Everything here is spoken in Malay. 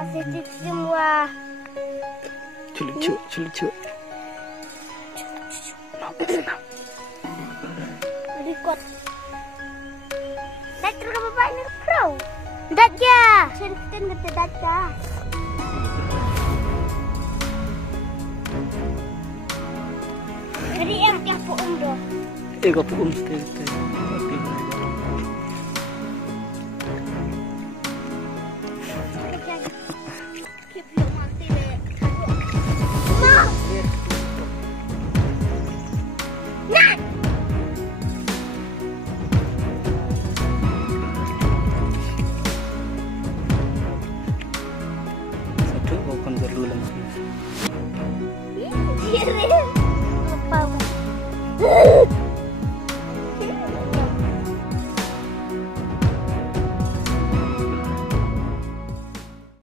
kasih tips semua. Lucu. Senang. Record. Dah terus bapak ni pro. Dah je. Cerita kata dah. Jadi yang puum dah. Kau puum sekali. Satu kau kan berlulang. Iya.